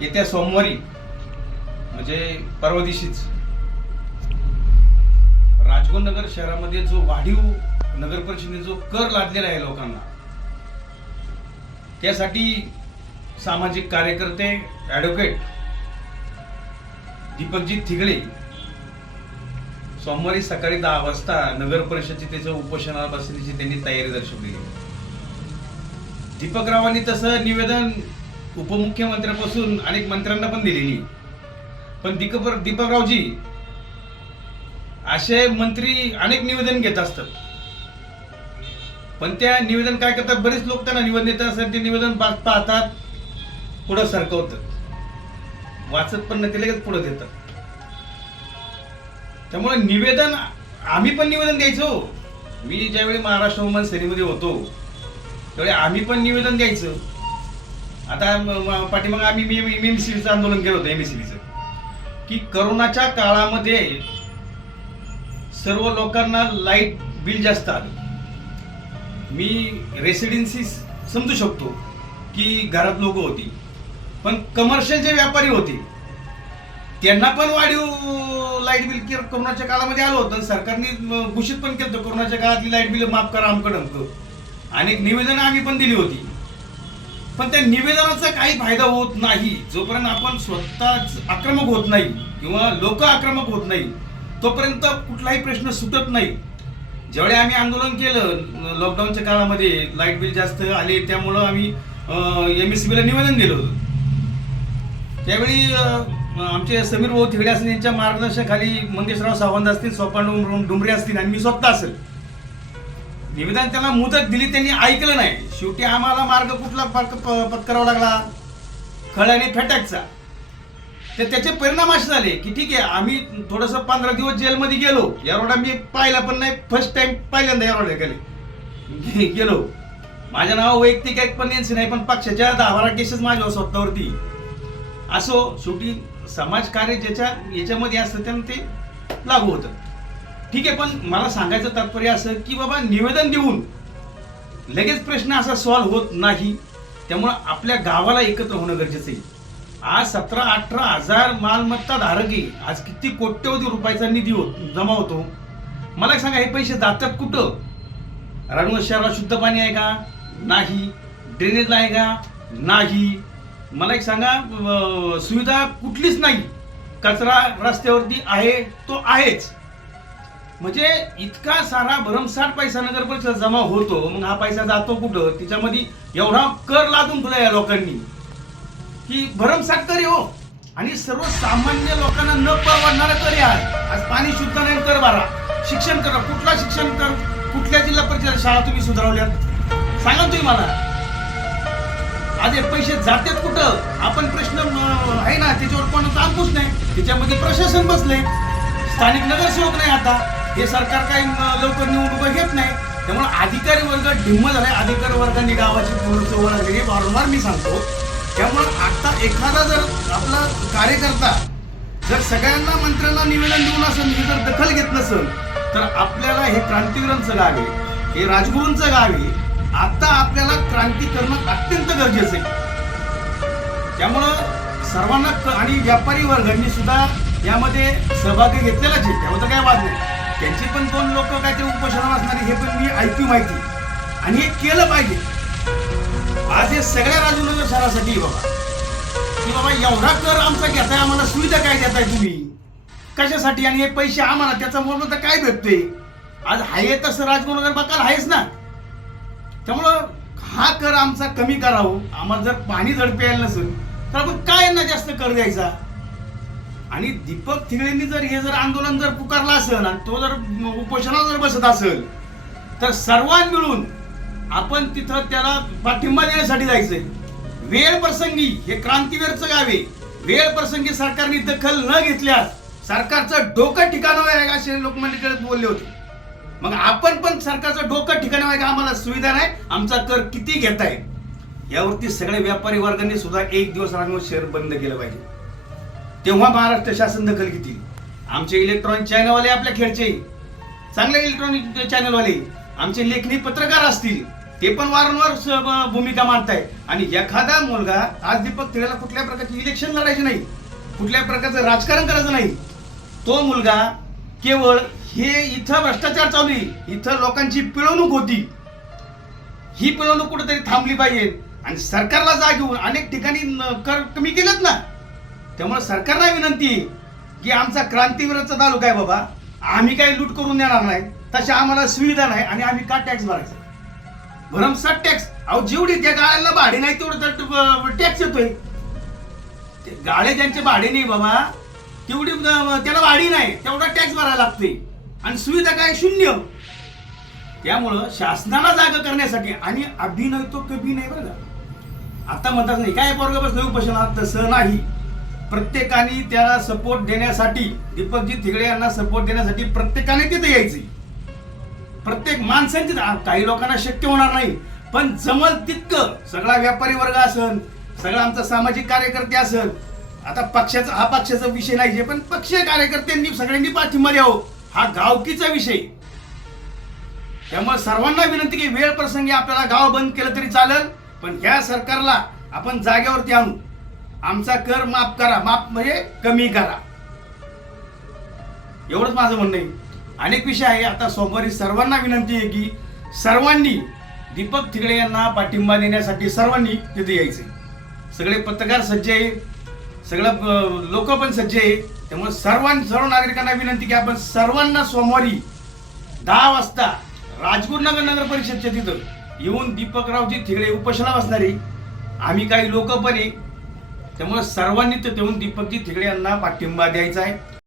येत्या सोमवारी म्हणजे परवा दिवशीच राजगोनगर शहरामध्ये जो वाढीव नगर परिषदेने जो कर लादलेला आहे लोकांना त्यासाठी सामाजिक कार्यकर्ते ॲडव्होकेट दीपकजी थिगळे सोमवारी सकाळी दहा वाजता नगर परिषदची त्याच्या उपोषणाला बसण्याची त्यांनी तयारी दर्शवली दीपकरावांनी तसं निवेदन उपमुख्यमंत्र्यापासून अनेक मंत्र्यांना पण दिलेली. पण दीपक दीपकरावजी असे मंत्री अनेक निवेदन घेत असतात. पण त्या निवेदन काय करतात? बरेच लोक त्यांना निवेदन देतात असतात ते निवेदन पाहतात पुढं सरकवतात. वाचत पण नाही ते लगेच पुढं देतात. त्यामुळे निवेदन आम्ही पण निवेदन द्यायचो. मी ज्यावेळी महाराष्ट्र वुमन सेनेमध्ये होतो त्यावेळी आम्ही पण निवेदन द्यायचं. आता पाठीमाग पाठीमागं आम्ही एम एम सी आंदोलन केलं होतं एम एस की करोनाच्या काळामध्ये सर्व लोकांना लाइट बिल जास्त आलं. मी रेसिडेन्सी समजू शकतो की घरात लोक होती. पण कमर्शियल जे व्यापारी होते त्यांना पण वाढीव लाइट बिल के- कोरोनाच्या काळामध्ये आलं होतं. सरकारने घोषित पण केलं होतं कोरोनाच्या काळातली लाइट बिल माफ करा आमकडं आणि निवेदन आम्ही पण दिली होती. पण त्या निवेदनाचा काही फायदा होत नाही. जोपर्यंत आपण स्वतःच आक्रमक होत नाही किंवा लोक आक्रमक होत नाही तोपर्यंत कुठलाही प्रश्न सुटत नाही. ज्यावेळी आम्ही आंदोलन केलं लॉकडाऊनच्या काळामध्ये लाइट बिल जास्त आले त्यामुळं आम्ही एम एस बीला निवेदन दिलं होतं. त्यावेळी आमचे समीर भाऊ थिगडे असतील यांच्या मार्गदर्शनाखाली मंगेशराव सावंत असतील सोपान डुम- डुमरे असतील आणि मी स्वतः असेल. निवेदन त्याला मुदत दिली त्यांनी ऐकलं नाही. शेवटी आम्हाला मार्ग कुठला फटक प- पत्करावा लागला? खळ आणि फेटॅकचा तर त्याचे परिणाम असे झाले की ठीक आहे आम्ही थोडस पंधरा दिवस जेलमध्ये गेलो. या रोडा मी पाहिला पण नाही फर्स्ट टाइम पहिल्यांदा या रोडा गेले गेलो. माझ्या नाव वैयक्तिक एक पण यांची नाही पण पक्षाच्या दहा बारा केसेस माझ्या स्वतःवरती. असो शेवटी समाजकार्य ज्याच्या याच्यामध्ये असतं त्यानं ते लागू होतं. ठीक आहे पण मला सांगायचं तात्पर्य असं की बाबा निवेदन देऊन लगेच प्रश्न असा सॉल्व्ह होत नाही. त्यामुळं आपल्या गावाला एकत्र होणं गरजेचं आहे. आज सतरा अठरा हजार मालमत्ता धारक आहे आज किती कोट्यवधी रुपयाचा निधी होत जमा होतो. मला एक सांगा हे पैसे जातात कुठं? रणवत शहराला शुद्ध पाणी आहे का? नाही. ड्रेनेजला आहे का? नाही. मला एक सांगा सुविधा कुठलीच नाही. कचरा रस्त्यावरती आहे तो आहेच. म्हणजे इतका सारा भरमसाठ पैसा नगर परिषद जमा होतो मग हा पैसा जातो कुठं? तिच्यामध्ये एवढा कर लादून तुला या लोकांनी. की भरमसाठ कर हो. आणि सर्वसामान्य लोकांना न परवडणारा कर आहे आज आज पाणी शुद्ध नाही कर बारा शिक्षण करा. कुठला शिक्षण कर? कुठल्या जिल्हा परिषद शाळा तुम्ही सुधारवल्यात? सांगा तुम्ही मला. आज हे पैसे जातात कुठं? आपण प्रश्न आहे ना त्याच्यावर कोणाचा अंकुश नाही. त्याच्यामध्ये प्रशासन बसले स्थानिक नगरसेवक नाही आता. हे सरकार काही लवकर निवडणुका घेत नाही. त्यामुळे अधिकारी वर्ग ढिम्म झालाय. अधिकारी वर्गाने गावाची पूर्ण ओळख हे वारंवार मी सांगतो. त्यामुळे आता एखादा जर आपला कार्यकर्ता जर सगळ्यांना मंत्र्यांना निवेदन देऊन असेल ही जर दखल घेत नसेल तर आपल्याला हे क्रांतिवीरांचं गाव आहे. हे राजगुरूंचं गाव आहे. आता आपल्याला क्रांती करणं अत्यंत गरजेचं आहे. त्यामुळं सर्वांना आणि व्यापारी वर्गांनी सुद्धा यामध्ये सहभागी घेतलेलाच आहे. त्यामध्ये काय वाद नाही. त्यांची पण दोन लोक काय ते उपोषण असणारे हे पण मी ऐकू माहिती. आणि हे केलं पाहिजे. आज हे सगळ्या राजूनगर शहरासाठी बाबा की बाबा एवढा कर आमचा घेताय आम्हाला सुविधा काय देताय तुम्ही? कशासाठी? आणि हे पैसे आम्हाला त्याचा मोबदला काय भेटतोय? आज आहे तसं राजगुरुनगर बकाल आहेच ना. त्यामुळं हा कर आमचा कमी करावं. आम्हाला जर पाणी जड प्यायला नसेल तर आपण काय यांना जास्त कर द्यायचा? आणि दीपक थिगळेंनी जर हे जर आंदोलन जर पुकारलं असेल आणि तो जर उपोषणाला जर बसत असेल तर सर्वांनी मिळून आपण तिथं त्याला पाठिंबा देण्यासाठी जायचंय. वेळ प्रसंगी हे क्रांतीवीरचं गाव आहे. वेळ प्रसंगी सरकारने दखल न घेतल्यास सरकारचं डोकं ठिकाणावर आहे असे लोकमान्य टिळक बोलले होते. मग आपण पण सरकारचं डोकं ठिकाणावर आहे का आम्हाला सुविधा नाही आमचा कर किती घेताय यावरती सगळ्या व्यापारी वर्गांनी सुद्धा एक दिवस रांगोळ शहर बंद केलं पाहिजे. तेव्हा महाराष्ट्र शासन दखल घेतील. आमचे इलेक्ट्रॉनिक चॅनलवाले आपल्या खेळचे चांगले इलेक्ट्रॉनिक चॅनलवाले आमचे लेखणी पत्रकार असतील. ते पण वारंवार स- भूमिका मांडताय आणि एखादा मुलगा आज दीपक तिळेला कुठल्या प्रकारची इलेक्शन लढायचे नाही. कुठल्या प्रकारचं राजकारण करायचं नाही. तो मुलगा केवळ हे इथं भ्रष्टाचार चालू आहे. इथं लोकांची पिळवणूक होती. ही पिळवणूक कुठेतरी थांबली पाहिजे. आणि सरकारला जाग घेऊन अनेक ठिकाणी कर कमी केलेत ना. त्यामुळे सरकारला विनंती की आमचा क्रांतीवीरचा तालुका आहे बाबा. आम्ही काही लूट करून देणार नाही. तशा आम्हाला सुविधा नाही आणि आम्ही का टॅक्स भरायचा? भरमसाठ टॅक्स अहो जेवढी त्या गाड्यांना भाडे नाही तेवढं टॅक्स येतोय. ते गाड्या ज्यांचे भाडे नाही बाबा तेवढी त्याला भाडी नाही. तेवढा टॅक्स भरायला लागते आणि सुविधा काय? शून्य. त्यामुळं शासनाला जागा करण्यासाठी आणि अभिनय तो कभी नाही बरं का? आता म्हणतात नाही काय पोरग बसलं? उपोषणात? तसं नाही. प्रत्येकाने त्याला सपोर्ट देण्यासाठी दीपकजी थिगडे यांना सपोर्ट देण्यासाठी प्रत्येकाने तिथे यायचे. प्रत्येक माणसांची काही लोकांना शक्य होणार नाही. पण जमल तितकं सगळा व्यापारी वर्ग असन सगळा आमचा सामाजिक कार्यकर्ते असन आता पक्षाचा हा पक्षाचा विषय नाही पण पक्षीय कार्यकर्त्यांनी सगळ्यांनी पाठिंबा द्यावं. हा गावकीचा विषय. त्यामुळे सर्वांना विनंती की वेळ प्रसंगी आपल्याला गाव बंद केलं तरी चालेल पण ह्या सरकारला आपण जागेवरती आणू. आमचा कर माफ करा माफ म्हणजे कमी करा. एवढंच माझं म्हणणं आहे. अनेक विषय आहे. आता सोमवारी सर्वांना विनंती आहे की सर्वांनी दीपक थिगडे यांना पाठिंबा देण्यासाठी सर्वांनी तिथे यायचे. सगळे पत्रकार सज्ज आहे. सगळं लोक पण सज्ज आहे. त्यामुळे सर्वां सर्व नागरिकांना विनंती की आपण सर्वांना सोमवारी दहा वाजता राजगुरुनगर नगर परिषदच्या तिथं येऊन दीपकरावजी थिगडे उपोषणा बसणारे आम्ही काही लोक पण आहे. त्यामुळे सर्वांनी तिथे येऊन दीपकजी थिगडे यांना पाठिंबा द्यायचा आहे.